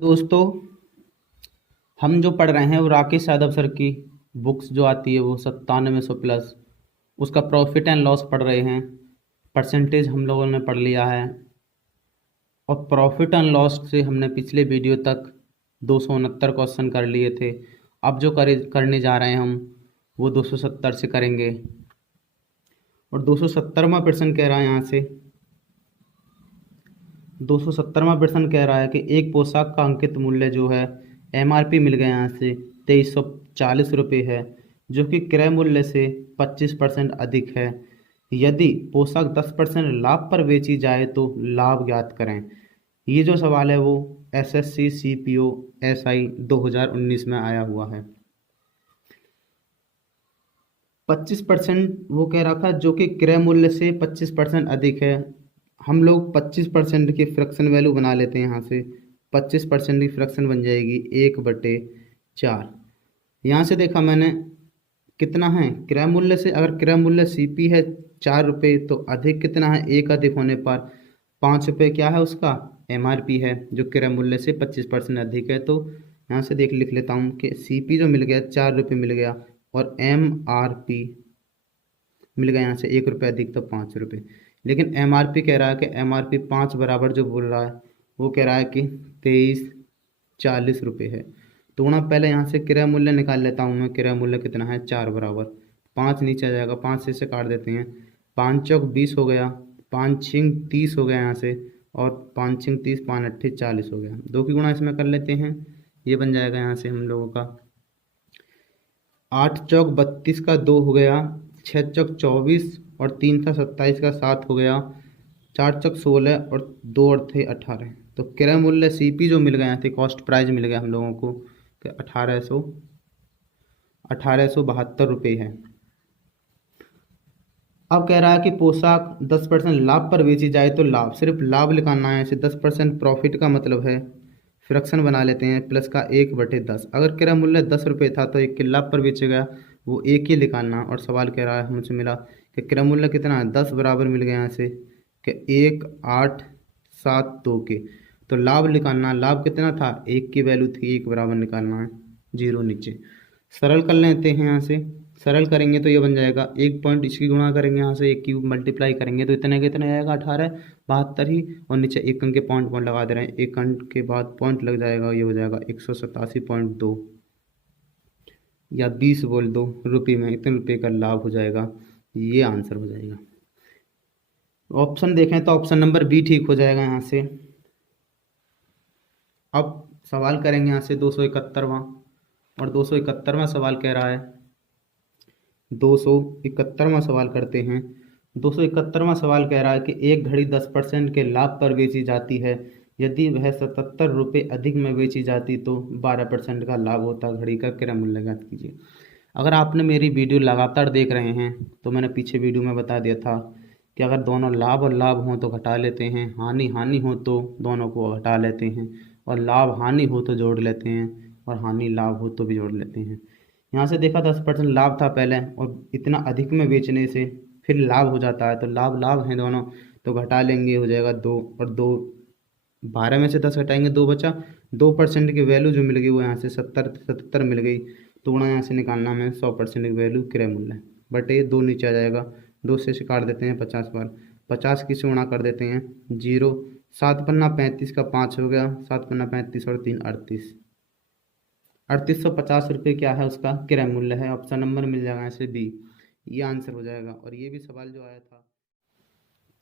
दोस्तों, हम जो पढ़ रहे हैं वो राकेश यादव सर की बुक्स जो आती है वो 9700 प्लस उसका प्रॉफिट एंड लॉस पढ़ रहे हैं। परसेंटेज हम लोगों ने पढ़ लिया है और प्रॉफिट एंड लॉस से हमने पिछले वीडियो तक 269 क्वेश्चन कर लिए थे। अब जो करने जा रहे हैं हम वो 270 से करेंगे। और 270वां प्रश्न कह रहा है यहाँ से 270वां प्रश्न कह रहा है कि एक पोशाक का अंकित मूल्य जो है एमआरपी मिल गया यहाँ से 2340 रुपये है, जो कि क्रय मूल्य से 25% अधिक है। यदि पोशाक 10% लाभ पर बेची जाए तो लाभ ज्ञात करें। ये जो सवाल है वो एसएससी सीपीओ एसआई 2019 में आया हुआ है। 25% वो कह रहा था, जो कि क्रय मूल्य से 25% अधिक है। हम लोग 25% की फ्रैक्शन वैल्यू बना लेते हैं। यहाँ से 25% की फ्रैक्शन बन जाएगी 1/4। यहाँ से देखा मैंने कितना है क्रय मूल्य से, अगर क्रय मूल्य सीपी है 4 रुपये तो अधिक कितना है, एक अधिक होने पर 5 रुपये क्या है उसका एमआरपी है, जो क्रय मूल्य से 25% अधिक है। तो यहाँ से लिख लेता हूँ कि सीपी जो मिल गया 4 रुपये मिल गया और एमआरपी मिल गया यहाँ से 1 रुपये अधिक तो 5 रुपये। लेकिन एमआरपी कह रहा है कि एमआरपी 5 बराबर जो बोल रहा है वो कह रहा है कि 2340 रुपये है। तो गुणा पहले यहाँ से क्रय मूल्य निकाल लेता हूँ मैं। क्रय मूल्य कितना है 4 बराबर 5 नीचे आ जाएगा, 5 से काट देते हैं। 5 चौक 20 हो गया, 5 छिंग 30 हो गया यहाँ से, और 5 छिंग 30, 5 अट्ठे 40 हो गया। 2 की गुणा इसमें कर लेते हैं, ये बन जाएगा यहाँ से हम लोगों का 8 चौक 32 का 2 हो गया, 6 चौक 24 और 3 था 27 का 7 हो गया, 4 चौक 16 और 2 और थे 18। तो क्रय मूल्य सीपी जो मिल गया थे, कॉस्ट प्राइस मिल गया हम लोगों को 1872 रुपये है। अब कह रहा है कि पोशाक 10% लाभ पर बेची जाए तो लाभ, सिर्फ लाभ लिखाना है। ऐसे 10% प्रॉफिट का मतलब है, फ्रैक्शन बना लेते हैं प्लस का 1/10। अगर क्रय मूल्य 10 रुपये था तो 1 के लाभ पर बेचेगा, वो 1 ही लिखाना। और सवाल कह रहा है हमसे मिला कि क्रय मूल्य कितना है 10 बराबर मिल गया यहाँ से कि 1872 के। तो लाभ निकालना, लाभ कितना था 1 की वैल्यू थी, 1 बराबर निकालना है, 0 नीचे। सरल कर लेते हैं यहाँ से, सरल करेंगे तो ये बन जाएगा 1 पॉइंट, इसकी गुणा करेंगे यहाँ से 1 की मल्टीप्लाई करेंगे तो इतने कितने आएगा 1872 ही। और नीचे 1 अंक के पॉइंट लगा दे रहे हैं, 1 अंक के बाद पॉइंट लग जाएगा, ये हो जाएगा 187.2 या 20 बोल दो रुपये में, इतने रुपये का लाभ हो जाएगा। ये आंसर हो जाएगा। ऑप्शन देखें तो ऑप्शन नंबर बी ठीक हो जाएगा यहाँ से। अब सवाल करेंगे यहाँ से 271वां, और 271वां सवाल कह रहा है 271वां सवाल करते हैं। 271वां सवाल कह रहा है कि एक घड़ी 10% के लाभ पर बेची जाती है। यदि वह 77 रुपये अधिक में बेची जाती तो 12% का लाभ होता। घड़ी का क्रय मूल्य ज्ञात कीजिए। अगर आपने मेरी वीडियो लगातार देख रहे हैं तो मैंने पीछे वीडियो में बता दिया था कि अगर दोनों लाभ और लाभ हों तो घटा लेते हैं, हानि हानि हो तो दोनों को घटा लेते हैं, और लाभ हानि हो तो जोड़ लेते हैं, और हानि लाभ हो तो भी जोड़ लेते हैं। यहाँ से देखा 10% लाभ था पहले, और इतना अधिक में बेचने से फिर लाभ हो जाता है, तो लाभ लाभ हैं दोनों, तो घटा लेंगे, हो जाएगा 2 और 2, 12 में से 10 घटाएंगे 2 बचा। 2% की वैल्यू जो मिल गई वो यहाँ से 77 मिल गई, तो गुणा यहाँ से निकालना हमें 100% की वैल्यू क्रय मूल्य बटे 2 नीचे आ जाएगा। 2 से काट देते हैं 50 बार, 50 की से गुणा कर देते हैं 0। 7 पन्ना 35 का 5 हो गया, 7 पन्ना 35 और 3 38, 3850 रुपये क्या है उसका क्रय मूल्य है। ऑप्शन नंबर मिल जाएगा ऐसे बी, ये आंसर हो जाएगा। और ये भी सवाल जो आया था।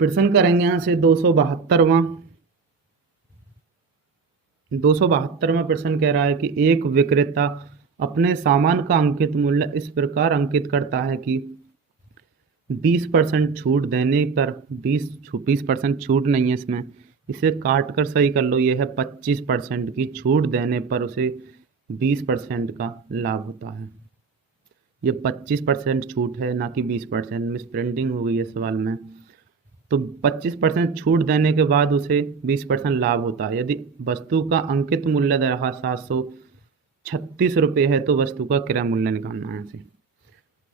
प्रश्न करेंगे यहाँ से 272वां प्रश्न कह रहा है कि एक विक्रेता अपने सामान का अंकित मूल्य इस प्रकार अंकित करता है कि 20% छूट देने पर 20% छूट नहीं है इसमें, इसे काट कर सही कर लो। ये है 25% की छूट देने पर उसे 20% का लाभ होता है। ये 25% छूट है, ना कि 20%, मिस प्रिंटिंग हो गई है सवाल में। तो 25% छूट देने के बाद उसे 20% लाभ होता है। यदि वस्तु का अंकित मूल्य दे रहा 736 रुपये है तो वस्तु का क्रय मूल्य निकालना है। यहाँ से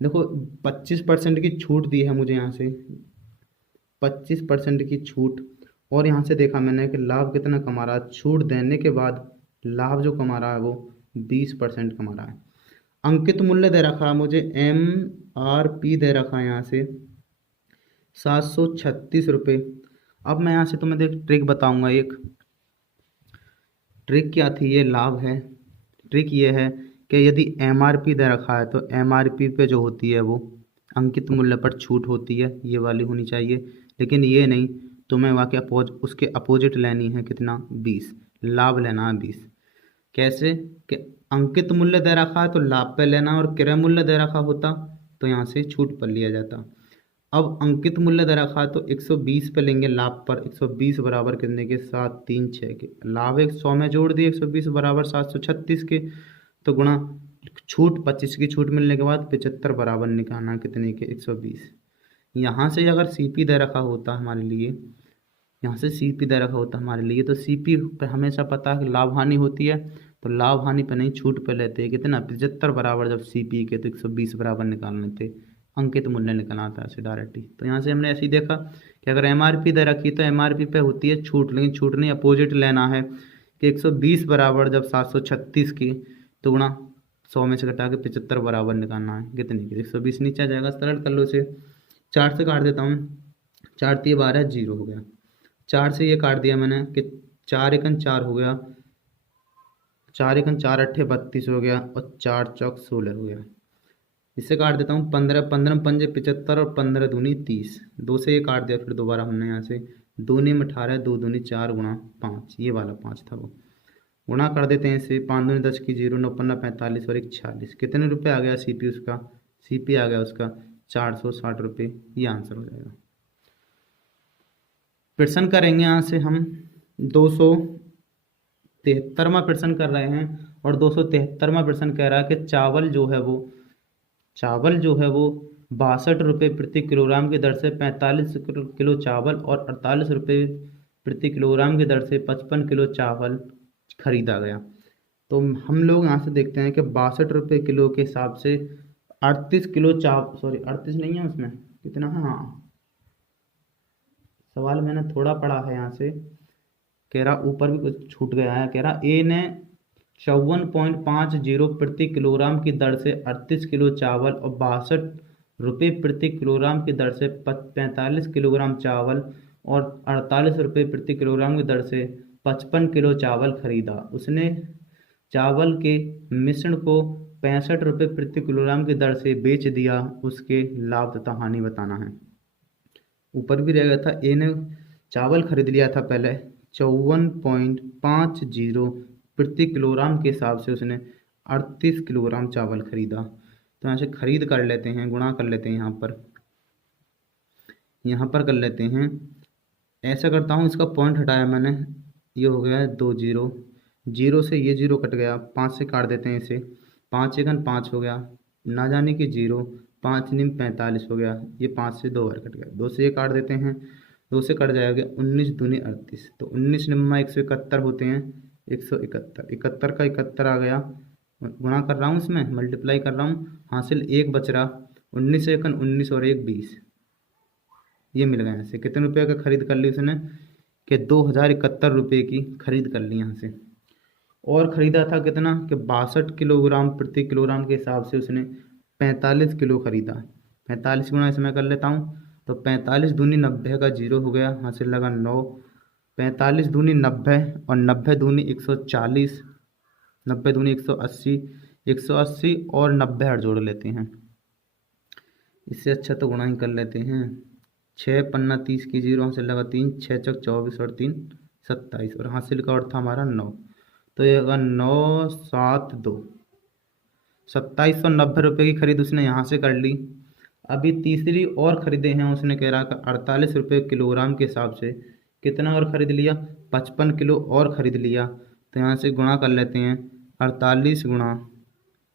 देखो 25% की छूट दी है मुझे, यहाँ से 25% की छूट, और यहाँ से देखा मैंने कि लाभ कितना कमा रहा, छूट देने के बाद लाभ जो कमा रहा है वो 20% कमा रहा है। अंकित मूल्य दे रखा है मुझे, MRP दे रखा है यहाँ से 736 रुपये। अब मैं यहाँ से तुम्हें देख ट्रिक बताऊंगा। एक ट्रिक क्या थी, ये लाभ है। ट्रिक ये है कि यदि MRP दे रखा है तो MRP पे जो होती है वो अंकित मूल्य पर छूट होती है, ये वाली होनी चाहिए। लेकिन ये नहीं, तुम्हें वाकई उसके अपोजिट लेनी है। कितना? 20। लाभ लेना है 20। कैसे? कि अंकित मूल्य दे रखा है तो लाभ पे लेना, और क्रय मूल्य दे रखा होता तो यहाँ से छूट पर लिया जाता। अब अंकित मूल्य दे रखा है तो 120 पे लेंगे लाभ पर। 120 बराबर कितने के? 736 के। लाभ 100 में जोड़ दिए, 120 बराबर 736 के, तो गुणा छूट 25 की छूट मिलने के बाद 75 बराबर निकालना कितने के? 120। यहाँ से अगर CP दे रखा होता हमारे लिए, यहाँ से CP दे रखा होता हमारे लिए, तो CP पे हमेशा पता है कि लाभ हानि होती है, तो लाभ हानि पे नहीं छूट पे लेते हैं। कितना? 75 बराबर जब CP के, तो 120 बराबर निकालने थे, अंकित मूल्य निकलना था ऐसे डायरेक्टली। तो यहाँ से हमने ऐसे ही देखा कि अगर MRP दे रखी तो MRP पे होती है छूट, लेकिन छूट नहीं, अपोजिट लेना है कि 120 बराबर जब 736 की, तो गुणा 100 में से घटा के 75 बराबर निकालना है। कितने की? 120 नीचे आ जाएगा। सरल कर लो इसे, 4 से काट देता हूँ। 4 3 12 जीरो हो गया। 4 से ये काट दिया मैंने कि 4 एकन 4 हो गया, 4 एकन 4 अट्ठे 32 हो गया, और 4 चौक 16 हो गया। इससे काट देता हूँ 15, 15 पंजे 75 और 15 दूनी 30। 2 से ये काट दिया, फिर दोबारा हमने यहाँ से 2 में 18, 2 दूनी 4 गुणा 5, ये वाला 5 था वो। गुणा कर देते हैं इसे, 5 दूनी 10 की 0, 9 15 45 और 1 46। कितने रुपये आ गया CP उसका? CP आ गया उसका 460 रुपये। ये आंसर हो जाएगा। प्रश्न करेंगे यहाँ से हम 273वां प्रश्न कर रहे हैं, और 273वां प्रश्न कह रहा है कि चावल जो है वो 62 रुपये प्रति किलोग्राम की दर से 45 किलो चावल और 48 रुपये प्रति किलोग्राम की दर से 55 किलो चावल खरीदा गया। तो हम लोग यहाँ से देखते हैं कि 62 रुपये किलो के हिसाब से 38 किलो 38 नहीं है उसमें, कितना है? हाँ, सवाल मैंने थोड़ा पढ़ा है यहाँ से, कह रहा ऊपर भी कुछ छूट गया है। कह रहा A ने 54.50 प्रति किलोग्राम की दर से 38 किलो चावल और 62 रुपये प्रति किलोग्राम की दर से 45 किलोग्राम चावल और 48 रुपये प्रति किलोग्राम की दर से 55 किलो चावल खरीदा। उसने चावल के मिश्रण को 65 रुपये प्रति किलोग्राम की दर से बेच दिया। उसके लाभ तथा हानि बताना है। ऊपर भी रह गया था, ए ने चावल खरीद लिया था पहले 54.50 प्रति किलोग्राम के हिसाब से, उसने 38 किलोग्राम चावल खरीदा। तो यहाँ से खरीद कर लेते हैं, गुणा कर लेते हैं, यहाँ पर कर लेते हैं। ऐसा करता हूँ, इसका पॉइंट हटाया मैंने, ये हो गया 2 जीरो, जीरो से ये जीरो कट गया, 5 से काट देते हैं इसे, 5 एकन 5 हो गया, ना जाने की जीरो, 5 निम 45 हो गया, ये 5 से 2 बार कट गया। 2 से ये काट देते हैं, 2 से कट जाएगा 19 दूनी 38, तो 19 निम्मा 171 होते हैं, 171, 71 का 71 आ गया। गुणा कर रहा हूँ, इसमें मल्टीप्लाई कर रहा हूँ, हासिल 1 बच रहा, 19 एकन 19 और 1 20, ये मिल गया। यहाँ से कितने रुपये का खरीद कर ली उसने? कि 2071 रुपये की खरीद कर ली यहाँ से। और ख़रीदा था कितना? कि 62 किलोग्राम प्रति किलोग्राम के हिसाब से उसने 45 किलो खरीदा। 45 गुना इसमें कर लेता हूँ, तो 45 दूनी 90 का जीरो हो गया, हासिल लगा 9, 45 दूनी 90 और 90 दूनी 140, 90 दूनी 180, 180 और 90 हर जोड़ लेते हैं। इससे अच्छा तो गुणा ही कर लेते हैं। 6 पन्ना 30 की जीरो, हासिल लगा 3, 6 चक 24 और 3 27, और हासिल का और था हमारा 9, तो ये होगा 9 7 2, 2790 रुपये की खरीद उसने यहाँ से कर ली। अभी तीसरी और ख़रीदे हैं उसने, कह रहा 48 रुपये किलोग्राम के हिसाब से कितना और ख़रीद लिया? 55 किलो और ख़रीद लिया। तो यहाँ से गुणा कर लेते हैं, 48 गुणा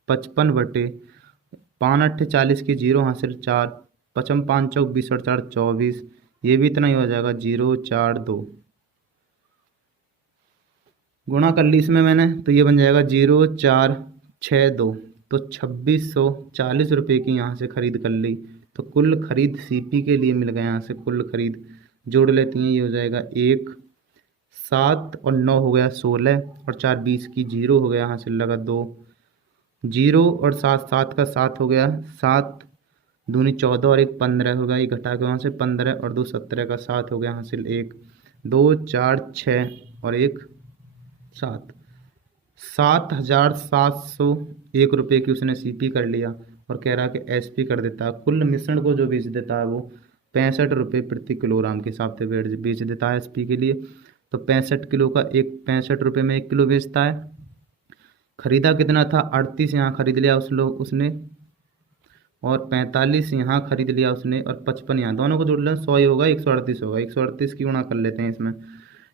55 बटे 5 अट्ठे 40 की जीरो, हासिल 4, 55 5 चौक 20 और 4 24, ये भी इतना ही हो जाएगा 0 4 2। गुणा कर ली इसमें मैंने, तो ये बन जाएगा 0 4 6 2, तो 2640 रुपये की यहाँ से खरीद कर ली। तो कुल खरीद CP के लिए मिल गया। यहाँ से कुल खरीद जोड़ लेती हैं, ये हो जाएगा 1 7 और 9 हो गया 16 और 4 20 की 0 हो गया, यहाँ से लगा 2 0 और 7 7 का 7 हो गया 7 दूनी 14 और 1 15 हो गया, ये घटा के वहाँ से 15 और 2 17 का 7 हो गया, हासिल 1 2 4 6 और 1 7 7,701 रुपये की उसने सीपी कर लिया और कह रहा कि एसपी कर देता है। कुल मिश्रण को जो बेच देता है वो 65 रुपये प्रति किलोग्राम के हिसाब से बेच देता है एसपी के लिए। तो 65 किलो का 65 रुपये में 1 किलो बेचता है। खरीदा कितना था 38 यहाँ खरीद लिया उसने और 45 यहाँ खरीद लिया उसने और 55 यहाँ, दोनों को जोड़ लें 100 ही होगा, 138 होगा। 138 की गुणा कर लेते हैं इसमें।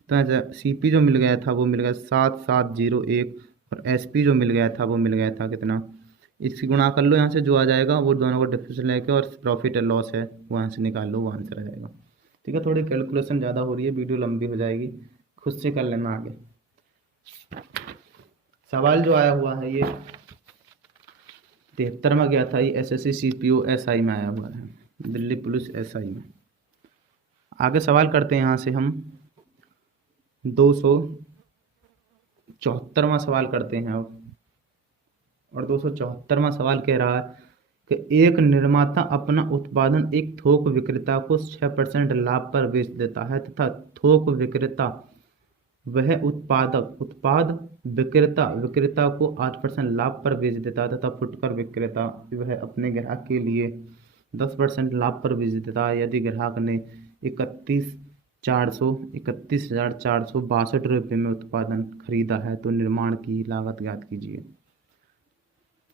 तो ऐसा सीपी जो मिल गया था वो मिल गया 7701 और एसपी जो मिल गया था वो मिल गया था कितना, इसकी गुणा कर लो यहाँ से, जो आ जाएगा वो दोनों को डिफरेंस लेके और प्रॉफिट एंड लॉस है वो यहाँ से निकाल लो, वो आंसर आ जाएगा। ठीक है, थोड़ी कैलकुलेशन ज़्यादा हो रही है, वीडियो लंबी हो जाएगी, खुद से कर लेना आगे। सवाल जो आया हुआ है ये 73 में गया था, ये एसएससी सीपीओ एसआई में आया हुआ है, दिल्ली पुलिस एसआई में। आगे सवाल करते हैं यहाँ से हम 274वां सवाल करते हैं अब। और 274वां सवाल कह रहा है कि एक निर्माता अपना उत्पादन एक थोक विक्रेता को 6% लाभ पर बेच देता है तथा थोक विक्रेता वह उत्पाद विक्रेता को 8% लाभ पर बेच देता है तथा फुटकर विक्रेता वह अपने ग्राहक के लिए 10% लाभ पर बेच देता है। यदि ग्राहक ने 31,462 रुपये में उत्पादन खरीदा है तो निर्माण की लागत ज्ञात कीजिए।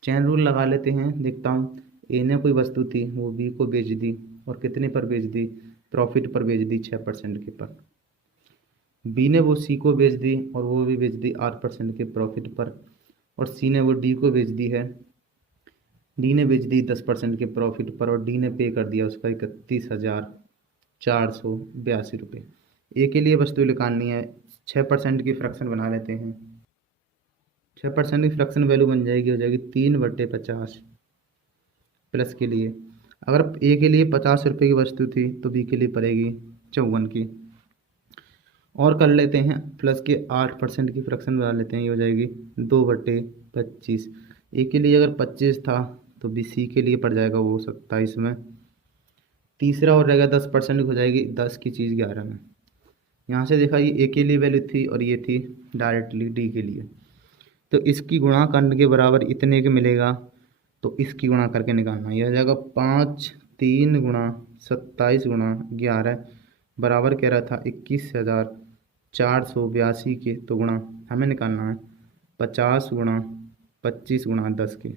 चैन रूल लगा लेते हैं, देखता हूँ। ए ने कोई वस्तु थी वो बी को बेच दी और कितने पर बेच दी, प्रॉफिट पर बेच दी 6% के पर। बी ने वो सी को बेच दी और वो भी बेच दी 8% के प्रॉफिट पर। और सी ने वो डी को बेच दी है, डी ने बेच दी 10% के प्रॉफिट पर और डी ने पे कर दिया उसका 31,482 रुपये। ए के लिए वस्तु निकालनी है, 6% की फ्रैक्शन बना लेते हैं। 6% की फ्रैक्शन वैल्यू बन जाएगी, हो जाएगी 3/50 प्लस के लिए। अगर ए के लिए 50 रुपये की वस्तु थी तो बी के लिए पड़ेगी 54 की। और कर लेते हैं प्लस के 8% की फ्रैक्शन बना लेते हैं, ये हो जाएगी 2/25। ए के लिए अगर 25 था तो बी सी के लिए पड़ जाएगा वो 27 में। तीसरा और रहेगा 10% हो जाएगी 10 की चीज़ 11 में। यहाँ से देखा ये ए के लिए वैल्यू थी और ये थी डायरेक्टली डी के लिए, तो इसकी गुणा करने के बराबर इतने के मिलेगा तो इसकी गुणा करके निकालना। यह हो जाएगा 5 3 गुणा 27 गुणा 11 बराबर कह रहा था 21,482 के, तो गुणा हमें निकालना है 50 गुणा 25 गुणा 10 के।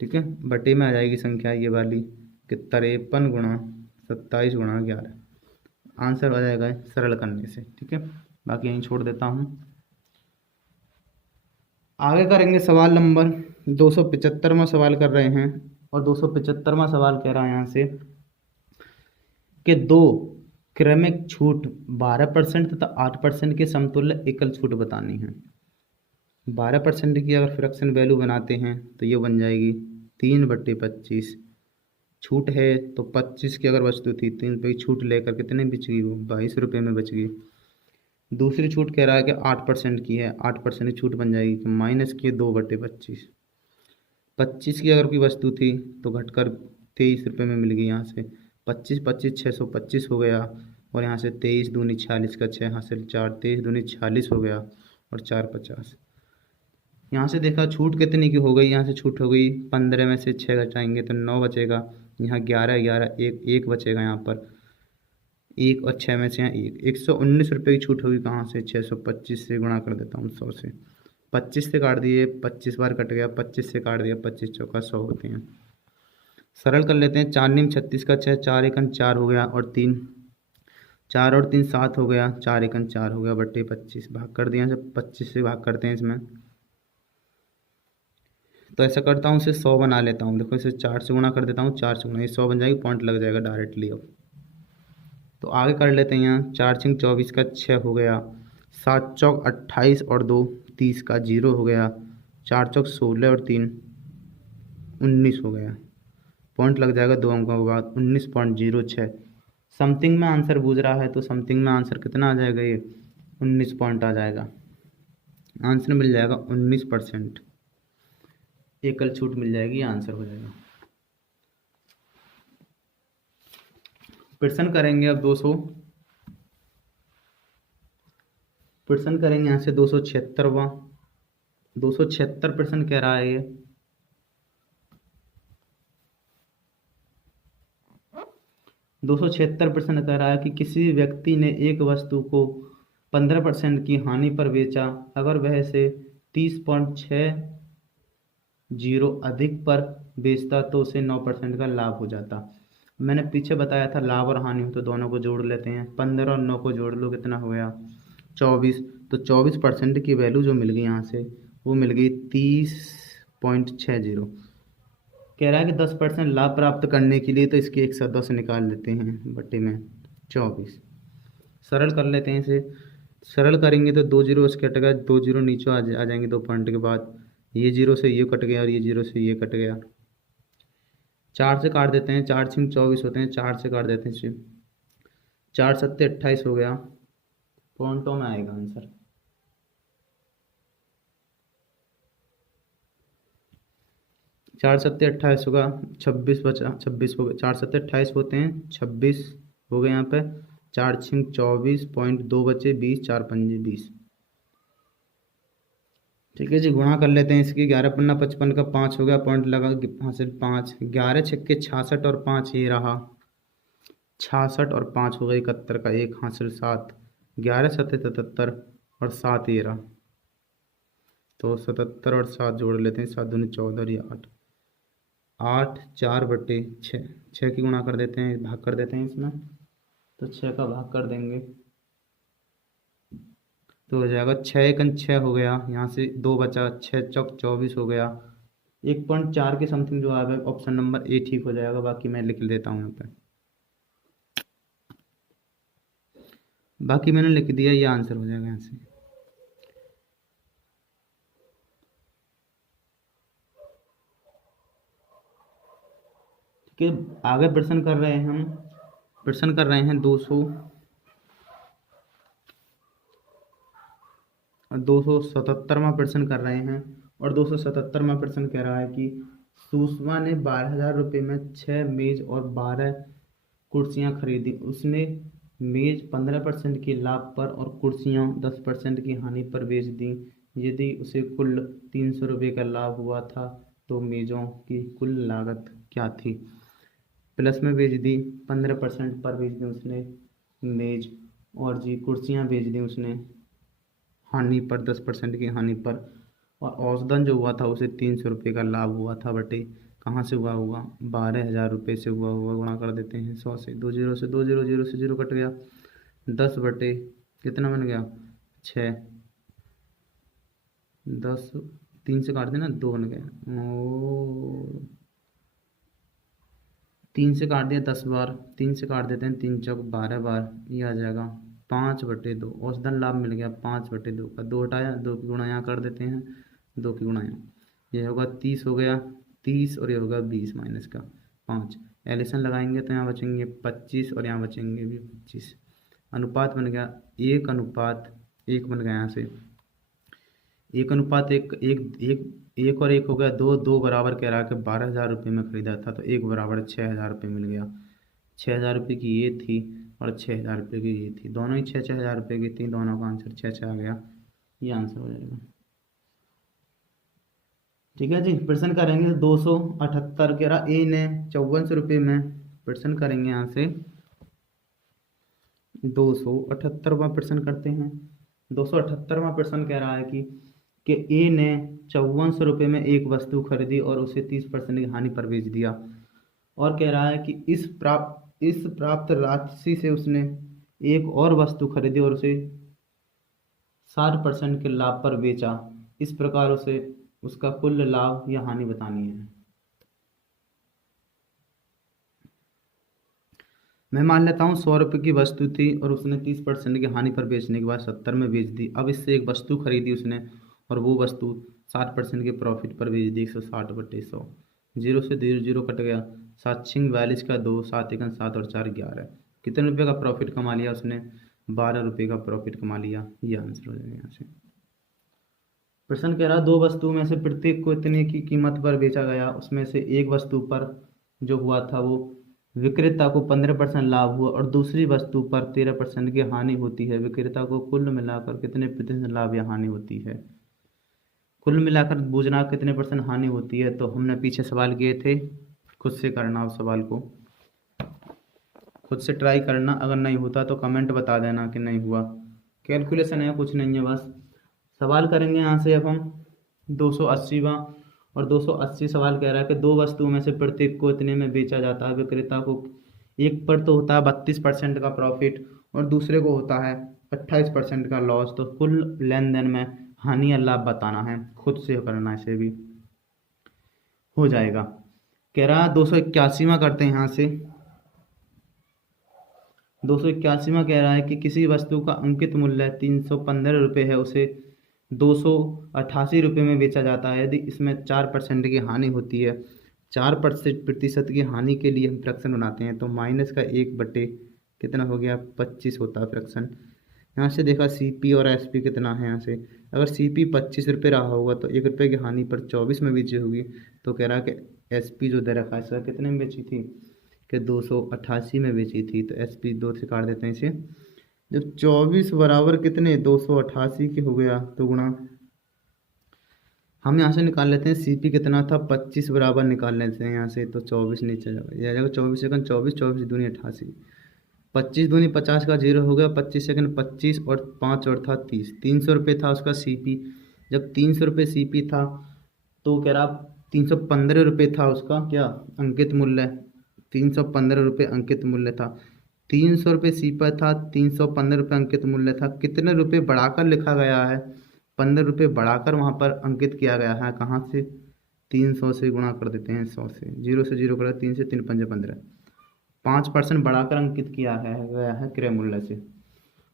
ठीक है, बटे में आ जाएगी संख्या ये वाली कि 53 गुणा 27 गुणा 11। आंसर आ जाएगा सरल करने से। ठीक है, बाकी यहीं छोड़ देता हूँ। आगे करेंगे सवाल नंबर 275वां सवाल कर रहे हैं। और 275वां सवाल कह रहा है यहाँ से कि दो क्रमिक छूट 12% तथा 8% के समतुल्य एकल छूट बतानी है। 12% की अगर फ्रैक्शन वैल्यू बनाते हैं तो ये बन जाएगी 3/25। छूट है तो 25 की अगर वस्तु थी 3 रुपये की छूट लेकर कितने बच गई, वो 22 रुपये में बच गई। दूसरी छूट कह रहा है कि 8% की है, 8% की छूट बन जाएगी कि माइनस की 2/25। 25 की अगर कोई वस्तु थी तो घटकर 23 रुपये में मिल गई। यहाँ से 25 25 625 हो गया और यहाँ से 23 दूनी 46 का 6 यहाँ से 4 23 दूनी 46 हो गया और 4 50। यहाँ से देखा छूट कितनी की हो गई, यहाँ से छूट हो गई 15 में से 6 घटाएंगे तो 9 बचेगा। यहाँ 11 11 1 बचेगा, यहाँ पर 1 और 6 में से यहाँ 119 रुपये की छूट होगी। कहाँ से, 625 से गुणा कर देता हूँ 100 से। 25 से काट दिए, 25 बार कट गया, 25 से काट दिया, 25 चौका 100 होते हैं। सरल कर लेते हैं, 4 नीम 36 का 6, 4 एकन 4 हो गया और 3 4 और 3 7 हो गया, 4 एकन 4 हो गया बट्टे 25 भाग कर दिया। जब 25 से भाग करते हैं इसमें तो ऐसा करता हूँ, इसे 100 बना लेता हूँ। देखो इसे 4 से गुणा कर देता हूँ, 4 से गुणा, ये 100 बन जाएगी, पॉइंट लग जाएगा डायरेक्टली। अब तो आगे कर लेते हैं। यहाँ 4 6 24 का 6 हो गया, 7 चौक 28 और 2 30 का 0 हो गया, 4 चौक 16 और 3 19 हो गया, पॉइंट लग जाएगा 2 अंकों के बाद 19.06। समथिंग में आंसर पूछ रहा है तो समथिंग में आंसर कितना आ जाएगा, ये 19 पॉइंट आ जाएगा। आंसर मिल जाएगा 19%, एकल छूट मिल जाएगी, आंसर हो जाएगा। प्रश्न करेंगे अब 200, प्रश्न करेंगे यहाँ से 276वां, 276 प्रश्न कह रहा है ये। 276 प्रश्न कह रहा है कि किसी व्यक्ति ने एक वस्तु को 15% की हानि पर बेचा, अगर वह से 30.60 अधिक पर बेचता तो उसे 9% का लाभ हो जाता। मैंने पीछे बताया था लाभ और हानि हो तो दोनों को जोड़ लेते हैं, 15 और 9 को जोड़ लो, कितना हो गया 24। तो 24% की वैल्यू जो मिल गई यहाँ से वो मिल गई 30.60। कह रहा है कि 10% लाभ प्राप्त करने के लिए तो इसके 110 निकाल लेते हैं बट्टे में 24। सरल कर लेते हैं इसे, सरल करेंगे तो 2 जीरो इसके कट गया, 2 जीरो नीचे आ जाएंगे 2 पॉइंट के बाद, ये जीरो से ये कट गया और ये जीरो से ये कट गया। 4 से काट देते हैं, 4 छिंग 24 होते हैं, 4 से काट देते हैं, 4 सत्ते 28 हो गया, पॉइंटों में आएगा आंसर। 4 सत्ते 28 होगा, 26 बचा, 26 हो गया, 4 सत्ते 28 होते हैं, 26 हो गए यहाँ पे, 4 छिंग 24.2 बचे 20, 4 पंजे 20। ठीक है जी, गुणा कर लेते हैं इसकी, 11 पन्ना 55 का 5 हो गया, पॉइंट लगा हासिल 5, 11 छक्के 66 और 5 ये रहा 66 और 5 हो गए 71 का 1 हासिल 7, 11 सत्ते 77 और 7 ये रहा, तो 77 और 7 जोड़ लेते हैं, 7 दूनी 14 और ये 8, 8 4 बटे 6, 6 की गुणा कर देते हैं, भाग कर देते हैं इसमें, तो 6 का भाग कर देंगे तो हो जाएगा 6 एकन 6 हो गया, यहाँ से 2 बचा, 6 चौक 24 हो गया, 1.4 के समथिंग जो आया ऑप्शन नंबर ए ठीक हो जाएगा, बाकी मैं लिख देता हूँ यहाँ पे, बाकी मैंने लिख दिया, ये आंसर हो जाएगा यहाँ से। ठीक है, आगे प्रश्न कर रहे हैं हम, प्रश्न कर रहे हैं 277वां प्रश्न कर रहे हैं, और 277वां प्रश्न कह रहा है कि सुषमा ने 12,000 रुपये में 6 मेज और 12 कुर्सियां खरीदी, उसने मेज 15% के लाभ पर और कुर्सियां 10% की हानि पर बेच दी, यदि उसे कुल 300 रुपये का लाभ हुआ था तो मेज़ों की कुल लागत क्या थी। प्लस में बेच दी, 15% पर बेच दी उसने मेज, और जी कुर्सियां बेच दी उसने हानि पर, 10% की हानि पर, और औसतन जो हुआ था उसे 300 रुपये का लाभ हुआ था बटे कहाँ से हुआ होगा, 12,000 रुपये से हुआ होगा। गुणा कर देते हैं 100 से, 2 जीरो से 2 जीरो, जीरो से जीरो कट गया, 10 बटे कितना बन गया 6, 10 3 से काट देना 2 बन गया, ओ 3 से काट दिया 10 बार, 3 से काट देते हैं 3 चौक 12 बार, ये आ जाएगा 5/2, औसतन लाभ मिल गया 5/2 का, 2 हटाया, 2 की गुणा यहाँ कर देते हैं, 2 की गुणा यहाँ, ये होगा 30 हो गया 30, और ये होगा 20 माइनस का 5, एलिशन लगाएंगे तो यहाँ बचेंगे 25 और यहाँ बचेंगे भी 25, अनुपात बन गया 1:1 बन गया यहाँ से, 1:1, एक और एक हो गया 2, 2 बराबर कह रहा है कि 12,000 रुपये में खरीदा था तो 1 बराबर 6,000 रुपये मिल गया, 6,000 रुपये की ये थी और 6,000 रुपये की ये थी, दोनों ही 6,000 रुपये की थी, दोनों का आंसर 6 आ गया, ये आंसर हो जाएगा। ठीक है जी, प्रश्न करेंगे 278 कह रहा ए ने 5400 रुपये में, प्रश्न करेंगे यहाँ से 278वां प्रश्न करते हैं। 278वां प्रश्न कह रहा है कि ए ने 5400 रुपये में एक वस्तु खरीदी और उसे 30% की हानि पर बेच दिया, और कह रहा है कि इस प्राप्त राशि से उसने एक और वस्तु खरीदी और उसे 60% के लाभ पर बेचा, इस प्रकार उसे उसका कुल लाभ या हानि बतानी है। मैं मान लेता हूँ 100 रुपये की वस्तु थी और उसने 30% की हानि पर बेचने के बाद 70 में बेच दी, अब इससे एक वस्तु खरीदी उसने और वो वस्तु 60% के प्रॉफिट पर बेच दी, 160/100, जीरो से जीरो जीरो कट गया, 7 छिंग 42 का 2, 7 एकन 7 और 4 11, कितने रुपए का प्रॉफिट कमा लिया उसने? 12 रुपये का प्रॉफिट कमा लिया। ये आंसर हो जाएगा यहाँ से। प्रश्न कह रहा, दो वस्तु में से प्रत्येक को इतने की कीमत पर बेचा गया, उसमें से एक वस्तु पर जो हुआ था वो विक्रेता को 15% लाभ हुआ और दूसरी वस्तु पर 13% की हानि होती है। विक्रेता को कुल मिलाकर कितने प्रतिशत लाभ या हानि होती है? कुल मिलाकर बूझना कितने परसेंट हानि होती है। तो हमने पीछे सवाल किए थे, खुद से करना उस सवाल को, खुद से ट्राई करना। अगर नहीं होता तो कमेंट बता देना कि नहीं हुआ। कैलकुलेशन है, कुछ नहीं है, बस सवाल करेंगे यहाँ से। अब हम 280वां और 280 सवाल कह रहा है कि दो वस्तुओं में से प्रत्येक को इतने में बेचा जाता है। विक्रेता को एक पर तो होता है 32% का प्रॉफिट और दूसरे को होता है 28% का लॉस। तो कुल लेन देन में हानि या लाभ बताना है, खुद से करना, इसे भी हो जाएगा। कह रहा 281वां करते हैं यहाँ से। 281वां कह रहा है कि किसी वस्तु का अंकित मूल्य 315 रुपये है, उसे 288 रुपये में बेचा जाता है। यदि इसमें 4% की हानि होती है। 4% की हानि के लिए हम फ्रैक्शन बनाते हैं, तो माइनस का 1 बटे कितना हो गया, 25 होता है फ्रैक्शन। यहाँ से देखा CP और SP कितना है। यहाँ से अगर CP 25 रुपये रहा होगा तो 1 रुपये की हानि पर 24 में बेची होगी। तो कह रहा है कि SP जो दे रखा है इसका कितने में बेची थी, कि 288 में बेची थी। तो SP 2 से काट देते हैं इसे। जब 24 बराबर कितने 288 के हो गया तो गुणा, हम यहाँ से निकाल लेते हैं CP कितना था, 25 बराबर निकाल लेते हैं यहाँ से। तो 24 नीचे जाएगा, 24 सेकंड 24, 24 दूनी 88, 25 दूनी 50 का 0 हो गया, 25 सेकंड 25 और 5 और था 30। 300 रुपये था उसका CP। जब 300 रुपये CP था तो कह रहा 315 रुपये था उसका क्या अंकित मूल्य। 315 रुपये अंकित मूल्य था। 300 रुपये सीपा था, 315 रुपये अंकित मूल्य था। कितने रुपये बढ़ाकर लिखा गया है, 15 रुपये बढ़ाकर वहाँ पर अंकित किया गया है। कहाँ से, 300 से गुणा कर देते हैं, 100 से, 0 से 0 कर 3 से 3 पंजे 15, 5% बढ़ाकर अंकित किया है गया है क्रय मूल्य से।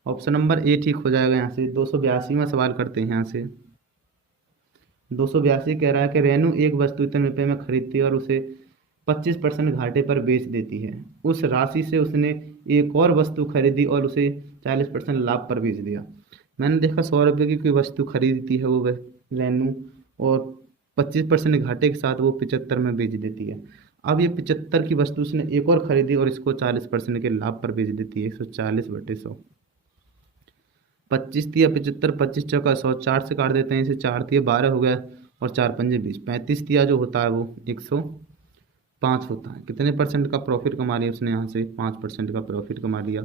ऑप्शन नंबर ए ठीक हो जाएगा यहाँ से। 282वां सवाल करते हैं यहाँ से। 282 कह रहा है कि रेनू एक वस्तु इतने रुपये में खरीदती है और उसे 25% घाटे पर बेच देती है। उस राशि से उसने एक और वस्तु खरीदी और उसे 40% लाभ पर बेच दिया। मैंने देखा 100 रुपये की कोई वस्तु खरीदती है वो रेनू, और 25% घाटे के साथ वो 75 में बेच देती है। अब ये 75 की वस्तु उसने एक और खरीदी और इसको 40% के लाभ पर बेच देती है। 140/100, 25 दिया 75, 25 चौका 100, 4 से काट देते हैं इसे, 4 दिया 12 हो गया और 4 पंजे 20, 35 दिया जो होता है वो 105 होता है। कितने परसेंट का प्रॉफिट कमा लिया उसने यहाँ से, 5% का प्रॉफिट कमा लिया।